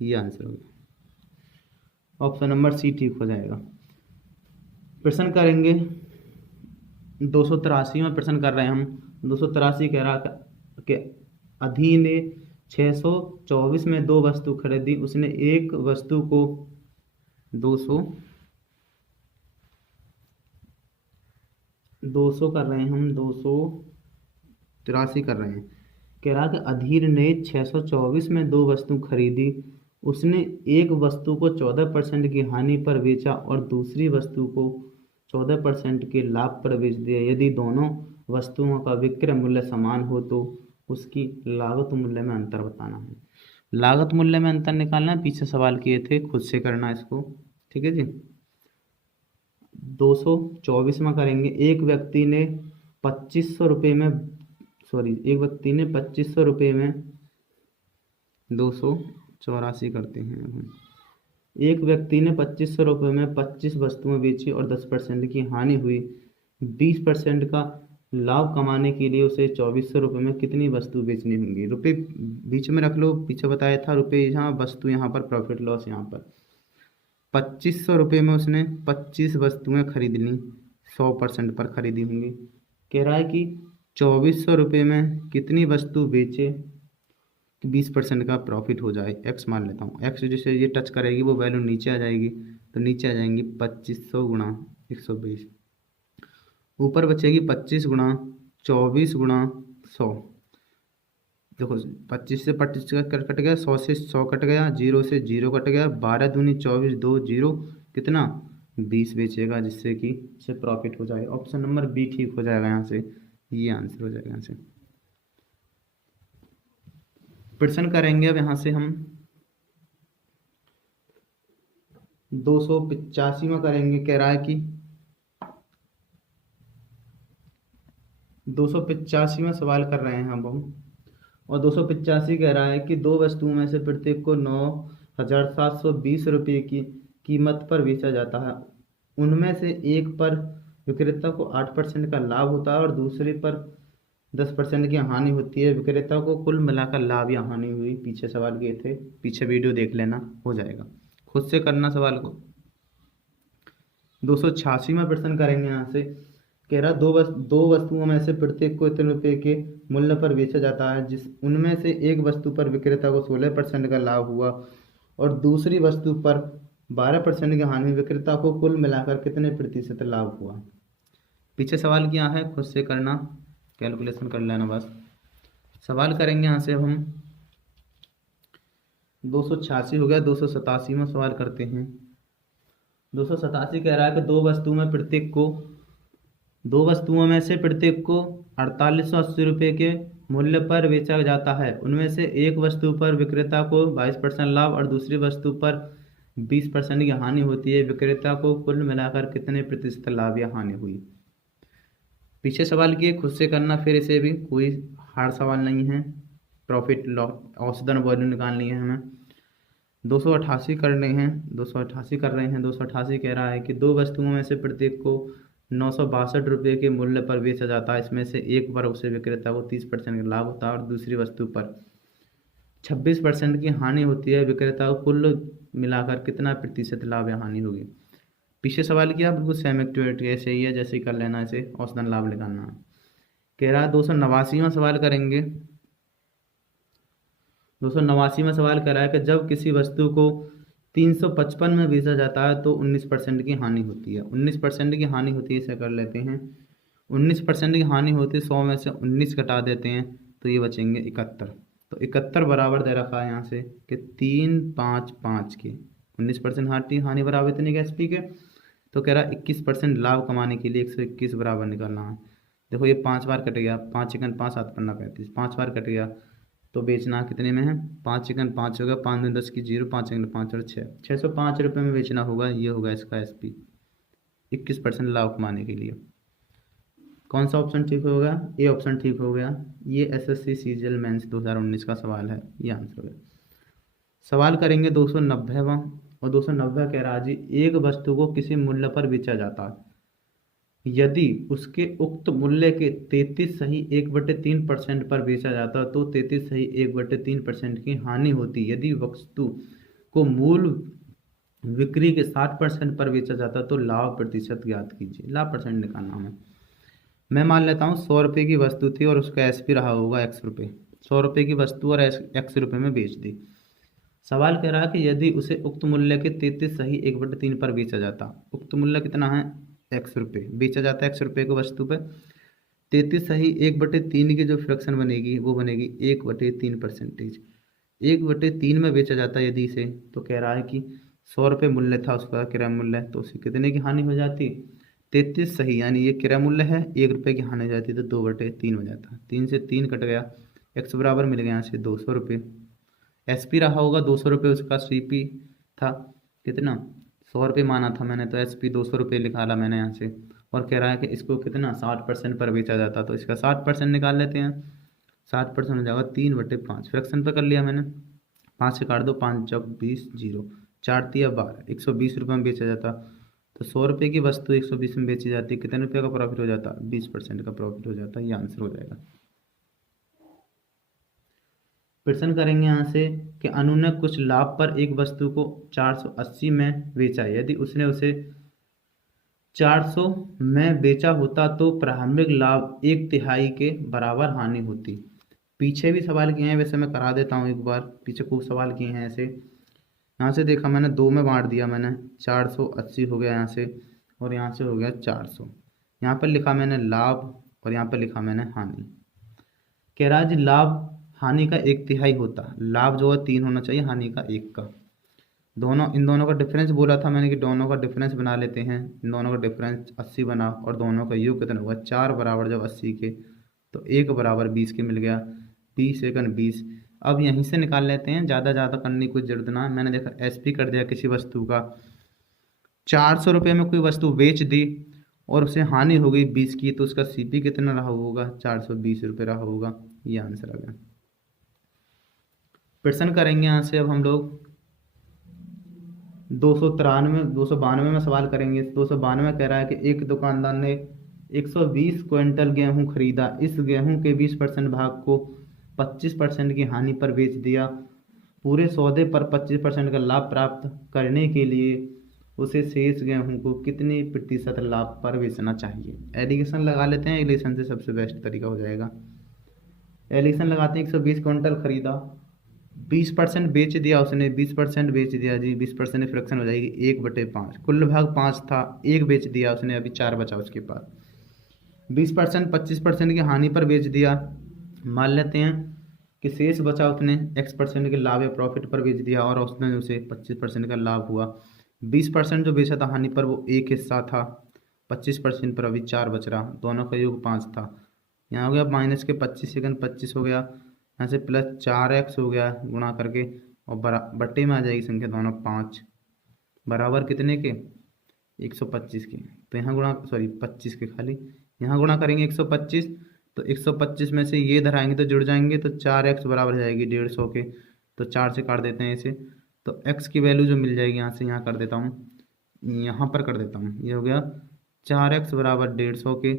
ये आंसर हो गया। ऑप्शन नंबर सी ठीक हो जाएगा। प्रश्न करेंगे 283वां प्रश्न कर रहे हैं हम। 283 कह रहा कि अधी ने 624 में दो वस्तु खरीदी, उसने एक वस्तु को 200 कर रहे हैं हम, 283 कर रहे हैं। कह रहा कि अधीर ने 624 में दो वस्तु खरीदी, उसने एक वस्तु को 14% की हानि पर बेचा और दूसरी वस्तु को 14% के लाभ पर बेच दिया। यदि दोनों वस्तुओं का विक्रय मूल्य समान हो तो उसकी लागत मूल्य में अंतर बताना है। लागत मूल्य में अंतर निकालना है, पीछे सवाल किए थे, खुद से करना इसको, ठीक है जी। 224वां करेंगे। एक व्यक्ति ने 2500 रुपये में, एक व्यक्ति ने 2500 रुपये में 284 करते हैं हम। एक व्यक्ति ने 2500 रुपये में 25 वस्तुएं बेची और 10% की हानि हुई। 20% का लाभ कमाने के लिए उसे 2400 रुपये में कितनी वस्तु बेचनी होंगी। रुपये बीच में रख लो, पीछे बताया था रुपये यहाँ, वस्तु यहाँ पर, प्रॉफिट लॉस यहाँ पर। 2500 रुपये में उसने 25 वस्तुएं खरीद ली, 100% पर खरीदी होंगी। कह रहा है कि 2400 रुपये में कितनी वस्तु बेचे कि 20% का प्रॉफिट हो जाए। एक्स मान लेता हूँ, एक्स जैसे ये टच करेगी वो वैल्यू नीचे आ जाएगी, तो नीचे आ जाएंगी 2500 गुणा 120, ऊपर बचेगी 25 गुणा 24 गुणा 100। देखो 25 से 25 कट गया, 100 से 100 कट गया, 0 से 0 कट गया, 12 दूनी 24, 2 0, कितना 20 बेचेगा, जिससे कि इससे प्रॉफिट हो जाए। ऑप्शन नंबर बी ठीक हो जाएगा यहाँ से, ये आंसर हो जाएगा यहाँ से। प्रश्न करेंगे अब यहाँ से हम 285 में करेंगे। कह रहा है कि 285 में सवाल कर रहे हैं अब हम, और 285 कह रहा है कि दो वस्तुओं में से प्रत्येक को 9,720 रुपये की कीमत पर बेचा जाता है। उनमें से एक पर विक्रेता को 8% का लाभ होता है और दूसरे पर 10% की हानि होती है। विक्रेता को कुल मिलाकर लाभ या हानि हुई। पीछे सवाल किए थे, पीछे वीडियो देख लेना, हो जाएगा। खुद से करना सवाल को। 286 में प्रश्न करेंगे यहाँ से। कह रहा दो वस्तुओं में से प्रत्येक को इतने रुपए के मूल्य पर बेचा जाता है, जिस उनमें से एक वस्तु पर विक्रेता को 16% का लाभ हुआ और दूसरी वस्तु पर 12% की हानि। विक्रेता को कुल मिलाकर कितने प्रतिशत लाभ हुआ। पीछे सवाल किया है, खुद से करना, कैलकुलेशन कर लेना बस। सवाल करेंगे यहाँ से हम। 286 हो गया। 287 में सवाल करते हैं। 287 कह रहा है कि दो वस्तुओं में से प्रत्येक को 4880 रुपये के मूल्य पर बेचा जाता है। उनमें से एक वस्तु पर विक्रेता को 22% लाभ और दूसरी वस्तु पर 20% की हानि होती है। विक्रेता को कुल मिलाकर कितने प्रतिशत लाभ या हानि हुई। पीछे सवाल किए, खुद से करना। फिर इसे भी कोई हार्ड सवाल नहीं है, प्रॉफिट लॉस औसतन वॉल्यूम निकालनी है हमें। 288 कर रहे हैं। 288 कह रहा है कि दो वस्तुओं में से प्रत्येक को 962 रुपये के मूल्य पर बेचा जाता है। इसमें से एक पर उसे विक्रेता को 30% का लाभ होता है और दूसरी वस्तु पर 26% की हानि होती है। विक्रेता को कुल मिलाकर कितना प्रतिशत लाभ या हानि होगी। पीछे सवाल किया, बिल्कुल सेम एक्टिविटी ऐसे ही है जैसे ही कर लेना, इसे औसतन लाभ निकालना है। कह रहा है 289वां सवाल करेंगे। 289 में सवाल करा है कि जब किसी वस्तु को 355 में बेचा जाता है तो 19% की हानि होती है। 19% की हानि होती है, इसे कर लेते हैं। 19% की हानि होती है, 100 में से 19 घटा देते हैं तो ये बचेंगे 71। तो 71 बराबर दे रखा है यहाँ से कि 355 के 19% हानि बराबर इतनी के एसपी के। तो कह रहा है 21% लाभ कमाने के लिए 121 बराबर निकालना है। देखो ये 5 बार कट गया, 5 चिकन 5 7 पन्ना 35, 5 बार कट गया तो बेचना कितने में है। 5 चिकन 5 होगा, 5 में 10 की 0, 5 चिकन 5 और 6, 605 रुपये में बेचना होगा। ये होगा इसका एसपी 21% लाभ कमाने के लिए। कौन सा ऑप्शन ठीक होगा। ए ऑप्शन ठीक हो गया। ये एसएससी सीजीएल मेंस 2019 का सवाल है, ये आंसर होगा। सवाल करेंगे 290वां, और 290 कह रहा जी एक वस्तु को किसी मूल्य पर बेचा जाता है, यदि उसके उक्त मूल्य के 33 सही 1/3% पर बेचा जाता तो 33 सही 1/3% की हानि होती। यदि वस्तु को मूल बिक्री के 60% पर बेचा जाता तो लाभ प्रतिशत ज्ञात कीजिए। लाभ परसेंट निकालना हमें। मैं मान लेता हूँ 100 रुपये की वस्तु थी और उसका एसपी रहा होगा x रुपये। 100 रुपये की वस्तु और x रुपये में बेच दी। सवाल कह रहा है कि यदि उसे उक्त मूल्य के 33 सही 1/3 पर बेचा जाता। उक्त मूल्य कितना है, x रुपये, बेचा जाता है x रुपये को वस्तु पे। 33 सही 1/3 की जो फ्रैक्शन बनेगी वो बनेगी 1/3%। 1/3 में बेचा जाता यदि इसे, तो कह रहा है कि 100 रुपये मूल्य था उसका क्रय मूल्य, तो उसे कितने की हानि हो जाती। 33 सही, यानी ये क्रय मूल्य है, 1 रुपये की हानि हो जाती तो 2/3 हो जाता। 3 से 3 कट गया, x बराबर मिल गया यहाँ से 200 रुपये। एसपी रहा होगा 200 रुपये, उसका सीपी था कितना 100 रुपये माना था मैंने, तो एसपी 200 रुपये निकाला मैंने यहाँ से। और कह रहा है कि इसको कितना 60% पर बेचा जाता, तो इसका 60% निकाल लेते हैं। 60% हो जाएगा 3/5, फ्रैक्शन पर कर लिया मैंने। 5 से काट दो, 5 जब 20 0, 4 तिया 12, 120 रुपये में बेचा जाता। तो 100 रुपये की वस्तु 120 में बेची जाती, कितने रुपये का प्रॉफिट हो जाता, 20% का प्रॉफिट हो जाता। ये आंसर हो जाएगा। प्रश्न करेंगे यहाँ से कि अनु ने कुछ लाभ पर एक वस्तु को 480 में बेचा। यदि उसने उसे 400 में बेचा होता तो प्रारंभिक लाभ 1/3 के बराबर हानि होती। पीछे भी सवाल किए हैं, वैसे मैं करा देता हूँ एक बार। पीछे खूब सवाल किए हैं ऐसे। यहाँ से देखा मैंने 2 में बांट दिया मैंने, 480 हो गया यहाँ से, और यहाँ से हो गया 400। यहाँ पर लिखा मैंने लाभ और यहाँ पर लिखा मैंने हानि। कह रहा है जी लाभ हानि का 1/3 होता। लाभ जो है 3 होना चाहिए, हानि का 1 का। इन दोनों का डिफरेंस बोला था मैंने कि दोनों का डिफरेंस बना लेते हैं। इन दोनों का डिफरेंस 80 बना, और दोनों का योग कितना हुआ 4 बराबर जब 80 के, तो 1 बराबर 20 के मिल गया। 20 एकन 20, अब यहीं से निकाल लेते हैं, ज़्यादा करने की कोई जरूरत ना है। मैंने देखा एसपी कर दिया किसी वस्तु का, 400 रुपये में कोई वस्तु बेच दी और उसे हानि हो गई 20 की, तो उसका सीपी कितना रहा होगा, 420 रुपये रहा होगा। ये आंसर आ गया। प्रश्न करेंगे यहाँ से अब हम लोग 292 में सवाल करेंगे। 292 कह रहा है कि एक दुकानदार ने 120 क्विंटल गेहूं खरीदा, इस गेहूं के 20% भाग को 25% की हानि पर बेच दिया। पूरे सौदे पर 25% का लाभ प्राप्त करने के लिए उसे शेष गेहूं को कितने प्रतिशत लाभ पर बेचना चाहिए। एडिशन लगा लेते हैं, एडिशन से सबसे बेस्ट तरीका हो जाएगा। एडिशन लगाते हैं, 120 क्विंटल खरीदा, 20% बेच दिया उसने, 20% बेच दिया जी, 20% फ्रैक्शन हो जाएगी 1/5, कुल भाग 5 था, 1 बेच दिया उसने, अभी 4 बचा उसके पास। 20% 25% की हानि पर बेच दिया, मान लेते हैं कि शेष बचा उसने x% के लाभ या प्रॉफिट पर बेच दिया और उसने उसे 25% का लाभ हुआ। 20% जो बेचा था हानि पर वो एक हिस्सा था, 25% पर अभी 4 बच रहा, दोनों का योग 5 था। यहाँ हो गया माइनस के 25 सेकंड 25 हो गया, यहाँ से प्लस 4x हो गया गुणा करके, और बट्टे में आ जाएगी संख्या दोनों 5, बराबर कितने के 125 के। तो यहाँ गुणा 25 के खाली, यहाँ गुणा करेंगे 125, तो 125 में से ये इधर आएंगे तो जुड़ जाएंगे, तो 4x बराबर हो जाएगी 150 के, तो 4 से काट देते हैं इसे, तो x की वैल्यू जो मिल जाएगी यहाँ से, यहाँ कर देता हूँ, यहाँ पर कर देता हूँ, ये हो गया 4x बराबर 150 के,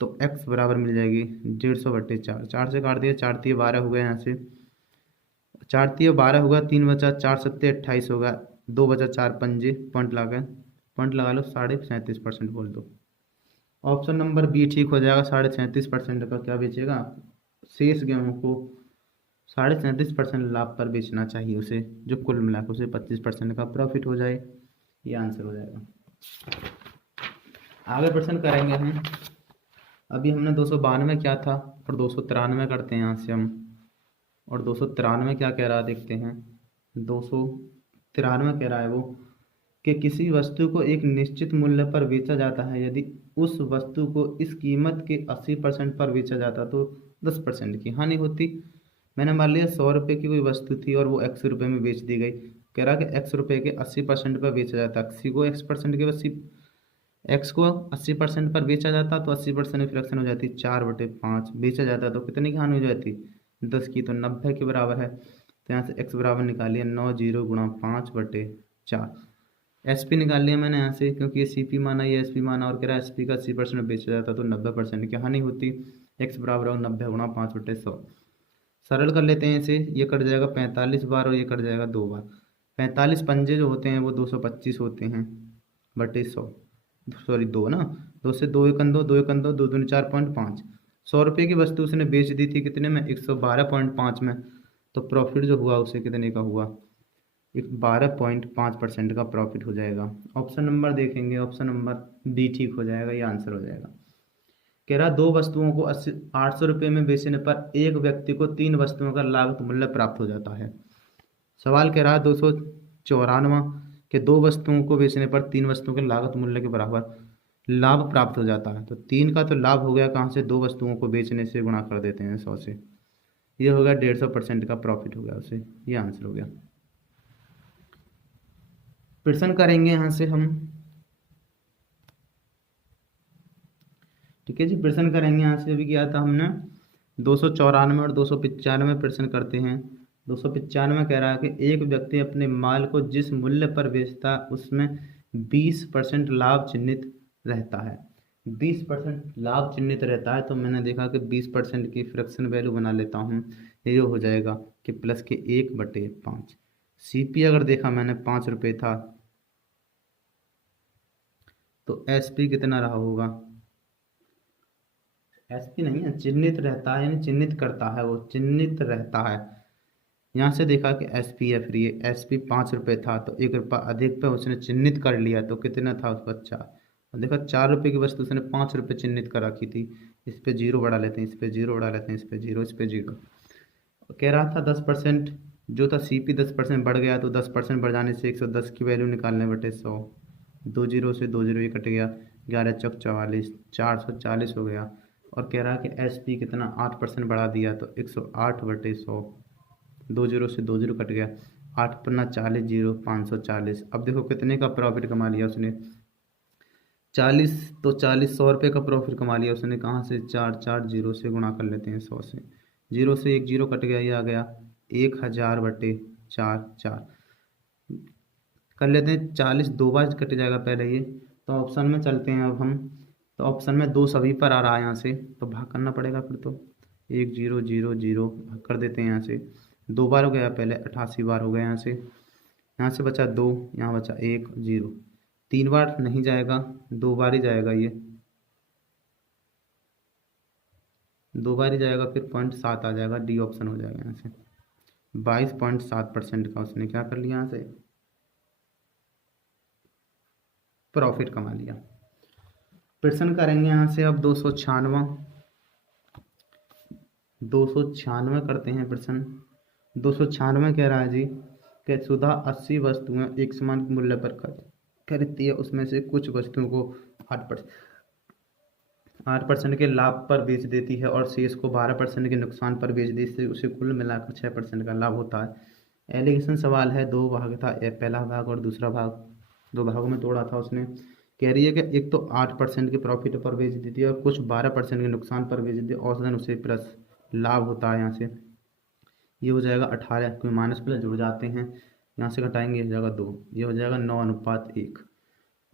तो x बराबर मिल जाएगी 150/4, 4 से काट दिया, 4 तिये 12 हो गया, यहाँ से 4 तिये 12 होगा, 3 बचा, 4 सत्ते 28 होगा, 2 बचा, 4 पंजे, पॉइंट लगा लो, 37.5% बोल दो। ऑप्शन नंबर बी ठीक हो जाएगा। 37.5% का क्या बेचेगा, शेष गेहूं को 37.5% लाभ पर बेचना चाहिए उसे, जो कुल मिलाकर उसे 25% का प्रॉफिट हो जाए। ये आंसर हो जाएगा। आगे प्रश्न करेंगे हम। अभी हमने 292 क्या था और 293 करते हैं यहाँ से हम, और 293 क्या कह रहा है देखते हैं। 293 कह रहा है वो कि किसी वस्तु को एक निश्चित मूल्य पर बेचा जाता है, यदि उस वस्तु को इस कीमत के 80% पर बेचा जाता तो 10% की हानि होती। मैंने मान लिया 100 रुपये की कोई वस्तु थी और वो x रुपये में बेच दी गई। कह रहा कि x रुपये के 80% पर बेचा जाता, x को 80% पर बेचा जाता तो 80% फ्रैक्शन हो जाती 4/5, बेचा जाता तो कितने की हानि हो जाती 10 की, तो 90 के बराबर है। तो यहाँ से x बराबर निकालिए 90 गुणा 5/4। SP निकाल लिया मैंने यहाँ से, क्योंकि ये CP माना, ये SP माना, और कह रहा है SP का 80% बेचा जाता तो 90% की हानि होती। x बराबर हो 90 गुणा 5/100। सरल कर लेते हैं इसे, ये कट जाएगा 45 बार और ये कट जाएगा 2 बार। 45 पंजे जो होते हैं वो 225 होते हैं बटे 100, 2 ना, 2 से 2 एकन 2, 2 एकन 2, 2 दूनी 4.5। 100 रुपये की वस्तु उसने बेच दी थी कितने में, 112.5 में, तो प्रॉफिट जो हुआ उसे कितने का हुआ, 12.5% का प्रॉफिट हो जाएगा। ऑप्शन नंबर देखेंगे, ऑप्शन नंबर बी ठीक हो जाएगा, ये आंसर हो जाएगा। कह रहा 2 वस्तुओं को 800 रुपये में बेचने पर एक व्यक्ति को 3 वस्तुओं का लागत मूल्य प्राप्त हो जाता है। सवाल कह रहा है 294 के 2 वस्तुओं को बेचने पर 3 वस्तुओं के लागत मूल्य के बराबर लाभ प्राप्त हो जाता है। तो 3 का तो लाभ हो गया कहाँ से, 2 वस्तुओं को बेचने से गुणा कर देते हैं 100 से, ये हो गया 150% का प्रॉफिट हो गया उसे, ये आंसर हो गया। प्रश्न करेंगे यहाँ से हम, ठीक है जी। प्रश्न करेंगे यहाँ से, अभी किया था हमने 294 और 295 प्रश्न करते हैं। 295 कह रहा है कि एक व्यक्ति अपने माल को जिस मूल्य पर बेचता उसमें 20% लाभ चिन्हित रहता है। 20% लाभ चिन्हित रहता है, तो मैंने देखा कि 20% की फ्रैक्शन वैल्यू बना लेता हूँ, ये हो जाएगा कि प्लस के 1/5। CP अगर देखा मैंने 5 रुपये था, तो SP कितना रहा होगा, SP नहीं है, चिन्हित रहता है, यानी चिन्हित करता है, वो चिन्हित रहता है। यहाँ से देखा कि SPF रही है, SP 5 रुपये था, तो 1 रुपया अधिक पे उसने चिन्हित कर लिया, तो कितना था उसका 4। और देखा 4 रुपये की वस्तु उसने 5 रुपये चिन्हित कर रखी थी, इस पे 0 बढ़ा लेते हैं, इस पे 0 बढ़ा लेते हैं, इस पे 0, इस पे 0। कह रहा था 10% जो था CP 10% बढ़ गया, तो 10% बढ़ जाने से 110 की वैल्यू निकालने बटे 100, 2 0 से 2 0 ये कट गया, 11 चौक 44, 440 हो गया। और कह रहा है कि SP कितना 8% बढ़ा दिया, तो 108/100 दो जीरो से दो जीरो कट गया, 8×40 जीरो, 540। अब देखो कितने का प्रॉफिट कमा लिया उसने, 40। तो 40 100 रुपये का प्रॉफिट कमा लिया उसने। कहाँ से, 4 जीरो से गुणा कर लेते हैं 100 से, जीरो से एक जीरो कट गया, ये आ गया 1000/4 4 कर लेते हैं। 40 दो बार कट जाएगा पहले ये, तो ऑप्शन में चलते हैं अब हम। तो ऑप्शन में दो सभी पर आ रहा है यहाँ से, तो भाग करना पड़ेगा फिर तो। 1000 भाग कर देते हैं यहाँ से, दो बार हो गया पहले, 88 बार हो गया यहाँ से। यहाँ से बचा दो, यहाँ बचा 10, तीन बार नहीं जाएगा, दो बार ही जाएगा ये, दो बार ही जाएगा, फिर 0.7 आ जाएगा, डी ऑप्शन हो जाएगा यहाँ से। 22.7% का उसने क्या कर लिया यहाँ से, प्रॉफिट कमा लिया। प्रश्न करेंगे यहाँ से अब 296 करते हैं प्रश्न। 296 कह रहा है जी कि सुधा 80 वस्तुएं एक समान मूल्य पर खरीदती है, उसमें से कुछ वस्तुओं को 8% के लाभ पर बेच देती है और शेष को 12% के नुकसान पर बेच देती है, उसे कुल मिलाकर 6% का लाभ होता है। एलिगेशन सवाल है, दो भाग था, पहला भाग और दूसरा भाग, दो भागों में तोड़ा था उसने। कह रही है कि एक तो 8% के प्रॉफिट पर बेच देती है और कुछ 12% के नुकसान पर बेच देती है, औसतन उसे प्लस लाभ होता है। यहाँ से ये हो जाएगा 18, क्योंकि माइनस प्लस जुड़ जाते हैं, यहाँ से घटाएंगे, हो जाएगा 2, ये हो जाएगा 9:1।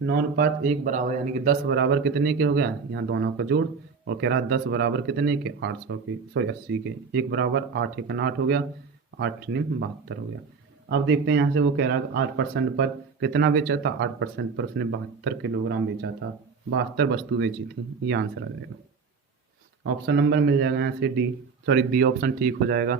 9:1 बराबर, यानी कि 10 बराबर कितने के हो गया, यहाँ दोनों का जोड़। और कह रहा है 10 बराबर कितने के, 800 के, सॉरी 80 के। 1 बराबर 8 × 8 हो गया, 8×9 72 हो गया। अब देखते हैं यहाँ से, वो कह रहा है 8% पर कितना बेचा था, 8% पर उसने 72 किलोग्राम बेचा था, 72 वस्तु बेची थी, ये आंसर आ जाएगा। ऑप्शन नंबर मिल जाएगा यहाँ से बी ऑप्शन ठीक हो जाएगा।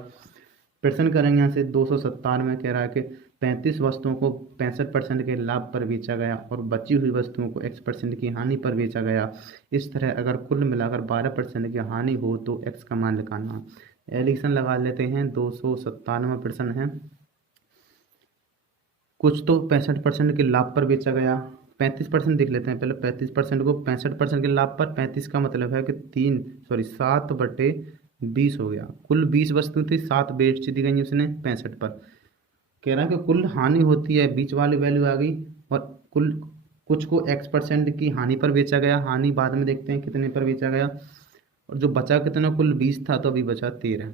प्रश्न करेंगे यहाँ से 297 कह रहा है कि 35 वस्तुओं को 65% के लाभ पर बेचा गया और बची हुई वस्तुओं को x% की हानि पर बेचा गया। इस तरह अगर कुल मिलाकर 12% की हानि हो तो x का मान निकालना। एडिशन लगा लेते हैं। 297 प्रश्न है, कुछ तो 65% के लाभ पर बेचा गया, 35% देख लेते हैं पहले। 35% को 65% के लाभ पर, 35 का मतलब है कि 7/20 हो गया। कुल 20 वस्तु थी, 7 बेच दी गई उसने 65 पर। कह रहा है कि कुल हानि होती है, बीच वाली वैल्यू आ गई, और कुल कुछ को x% की हानि पर बेचा गया, हानि बाद में देखते हैं कितने पर बेचा गया, और जो बचा कितना, कुल 20 था तो अभी बचा 13,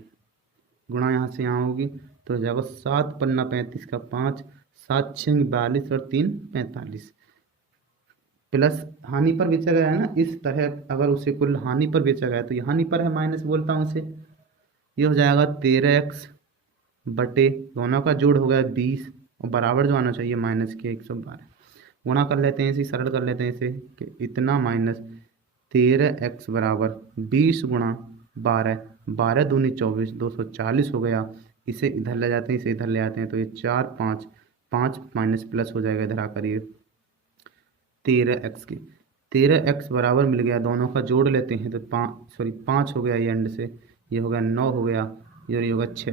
गुणा यहाँ से यहाँ होगी, तो हो जाएगा 7×35 का 5, 7×6 42 और 3 45, प्लस हानि पर बेचा गया है ना। इस तरह अगर उसे कुल हानि पर बेचा गया तो ये हानि पर है, माइनस बोलता हूँ उसे, ये हो जाएगा 13x बटे, दोनों का जोड़ हो गया 20, और बराबर जो आना चाहिए माइनस के 112। गुणा कर लेते हैं इसे, सरल कर लेते हैं इसे, कि इतना माइनस 13x बराबर 20 × 12, 12 दूनी 24, 240 हो गया। इसे इधर ले जाते हैं, इसे इधर ले आते हैं, तो ये 4 5 5 माइनस प्लस हो जाएगा इधर आकर, ये 13x की 13x बराबर मिल गया, दोनों का जोड़ लेते हैं तो 5 हो गया, ये एंड से ये हो गया 9 हो गया, ये होगा 6,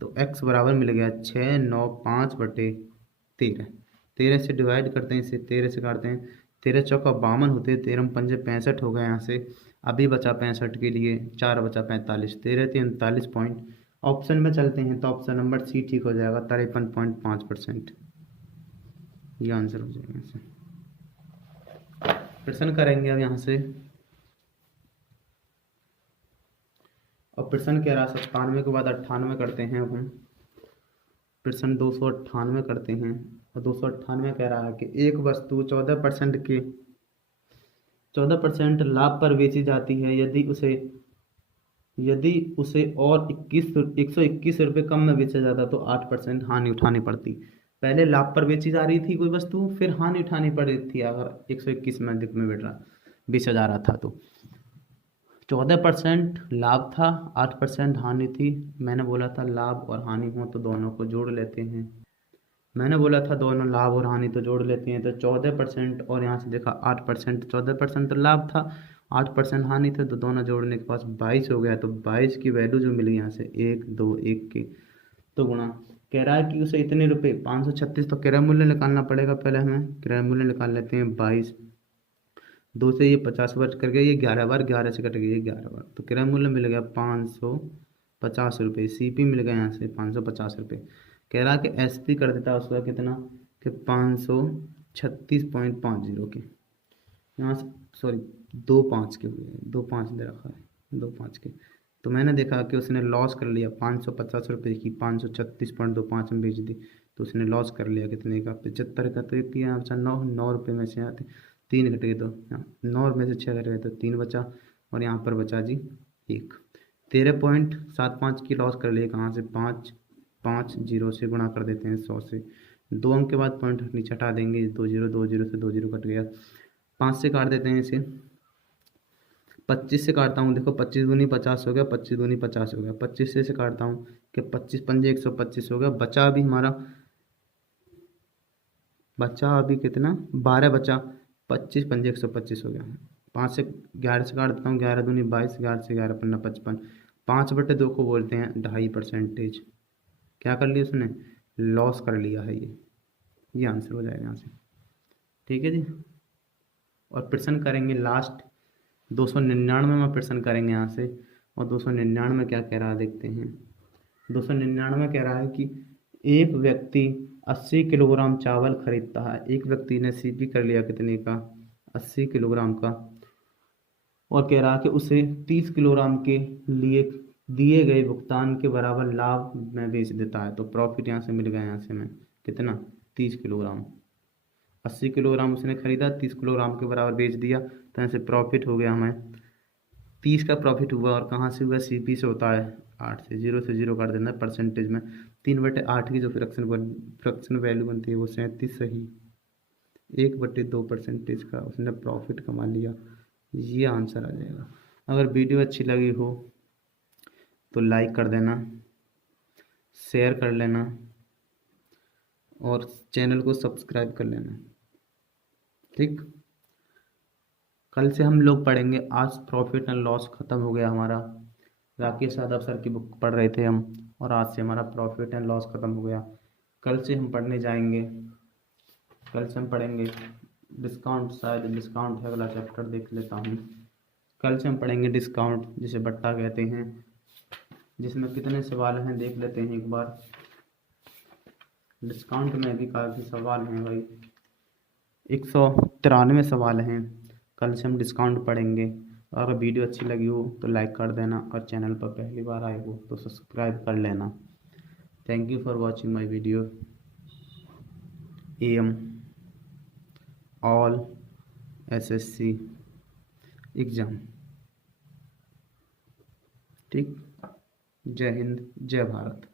तो x बराबर मिल गया 6 9 5 बटे 13। 13 से डिवाइड करते हैं इसे, 13 से काटते हैं, 13 चौका 52 होते हैं, 13 पंजे 65 हो गया। यहाँ से अभी बचा 65 के लिए 4 बचा 45, 13 39 पॉइंट। ऑप्शन में चलते हैं तो ऑप्शन नंबर सी ठीक हो जाएगा, 53.5%, ये आंसर हो जाएगा। यहाँ से प्रश्न करेंगे अब यहाँ से, और प्रश्न कह रहा है 97 के बाद 98 करते हैं अब हम। प्रश्न 298 करते हैं, और 298 कह रहा है कि एक वस्तु 14% लाभ पर बेची जाती है, यदि उसे और 121 रुपये कम में बेचा जाता तो 8% हानि उठानी पड़ती। पहले लाभ पर बेची जा रही थी कोई वस्तु, फिर हानि उठानी पड़ रही थी अगर 121 में अधिक में बेचा जा रहा था तो। 14% लाभ था, 8% हानि थी। मैंने बोला था लाभ और हानि हो तो दोनों को जोड़ लेते हैं, मैंने बोला था दोनों लाभ और हानि तो जोड़ लेते हैं। तो 14%, और यहाँ से देखा 8%, 14% तो लाभ था, 8% हानि थे, तो दोनों जोड़ने के पास 22 हो गया। तो 22 की वैल्यू जो मिली यहाँ से 1 2 1 की, तो गुणा, कह रहा है कि उसे इतने रुपए 536, तो क्रय मूल्य निकालना पड़ेगा पहले हमें। क्रय मूल्य निकाल लेते हैं, 22, 2 से ये 50 बार कर गया, ये 11 बार, 11 से कट गया ये 11 बार, तो क्रय मूल्य मिल गया 536। ₹50। CP मिल गया यहाँ से ₹550। कह रहा है कि SP कर देता है उसका कितना कि 536.50 के, यहाँ से सॉरी 2.5 के हुए, 2.5 दे रखा है, 2.5 के। तो मैंने देखा कि उसने लॉस कर लिया ₹550 की 536.25 में बेच दी, तो उसने लॉस कर लिया कितने का 75 का। तो ये यहाँ बचा 9 में से आते 3 घट गए, तो 9 में से 6 घट गए तो 3 बचा, और यहाँ पर बचा जी 1। 13.75 की लॉस कर लिए, कहाँ से 5 से गुणा कर देते हैं 100 से, 2 अंक के बाद पॉइंट नीचे हटा देंगे, 2 0 से 2 0 कट गया। 5 से काट देते हैं इसे, 25 से काटता हूँ, देखो 25 दूनी 50 हो गया, 25 दूनी 50 हो गया, 25 से काटता हूँ कि 25 पंजे 125 हो गया। बचा अभी हमारा, बचा अभी कितना 12 बचा, 25 पंजे 125 हो गया। 5 से 11 से काट देता हूँ, 11 दूनी 22, 11 से 11 पन्ना 55, 5/2 को बोलते हैं 2.5%। क्या कर लिया उसने, लॉस कर लिया है ये आंसर हो जाएगा यहाँ से। ठीक है जी, और प्रश्न करेंगे लास्ट 299 में प्रश्न करेंगे यहाँ से। और 299 क्या कह रहा है देखते हैं। 299 कह रहा है कि एक व्यक्ति 80 किलोग्राम चावल खरीदता है। एक व्यक्ति ने CP कर लिया कितने का, 80 किलोग्राम का, और कह रहा है कि उसे 30 किलोग्राम के लिए दिए गए भुगतान के बराबर लाभ में बेच देता है। तो प्रॉफिट यहाँ से मिल गया, यहाँ से मैं कितना 30 किलोग्राम, 80 किलोग्राम उसने खरीदा, 30 किलोग्राम के बराबर बेच दिया, तो यहाँ से प्रॉफिट हो गया हमें 30 का प्रॉफिट हुआ। और कहाँ से हुआ, CP से होता है 8 से, 0 से 0 काट देना है परसेंटेज में। 3/8 की जो फ्रैक्शन वैल्यू बनती है वो 37 सही, 1/2% का उसने प्रॉफिट कमा लिया। ये आंसर आ जाएगा। अगर वीडियो अच्छी लगी हो तो लाइक कर देना, शेयर कर लेना, और चैनल को सब्सक्राइब कर लेना। ठीक, कल से हम लोग पढ़ेंगे, आज प्रॉफिट एंड लॉस ख़त्म हो गया हमारा, राकेश यादव सर की बुक पढ़ रहे थे हम, और आज से हमारा प्रॉफिट एंड लॉस ख़त्म हो गया। कल से हम पढ़ने जाएंगे, कल से हम पढ़ेंगे डिस्काउंट, शायद डिस्काउंट है अगला चैप्टर, देख लेता हूँ। कल से हम पढ़ेंगे डिस्काउंट, जिसे बट्टा कहते हैं, जिसमें कितने सवाल हैं देख लेते हैं एक बार। डिस्काउंट में भी काफ़ी सवाल हैं भाई, 193 सवाल हैं। कल से हम डिस्काउंट पढ़ेंगे। और अगर वीडियो अच्छी लगी हो तो लाइक कर देना, और चैनल पर पहली बार आए हो तो सब्सक्राइब कर लेना। Thank you for watching my video. AM all SSC exam. ठीक, जय हिंद, जय भारत।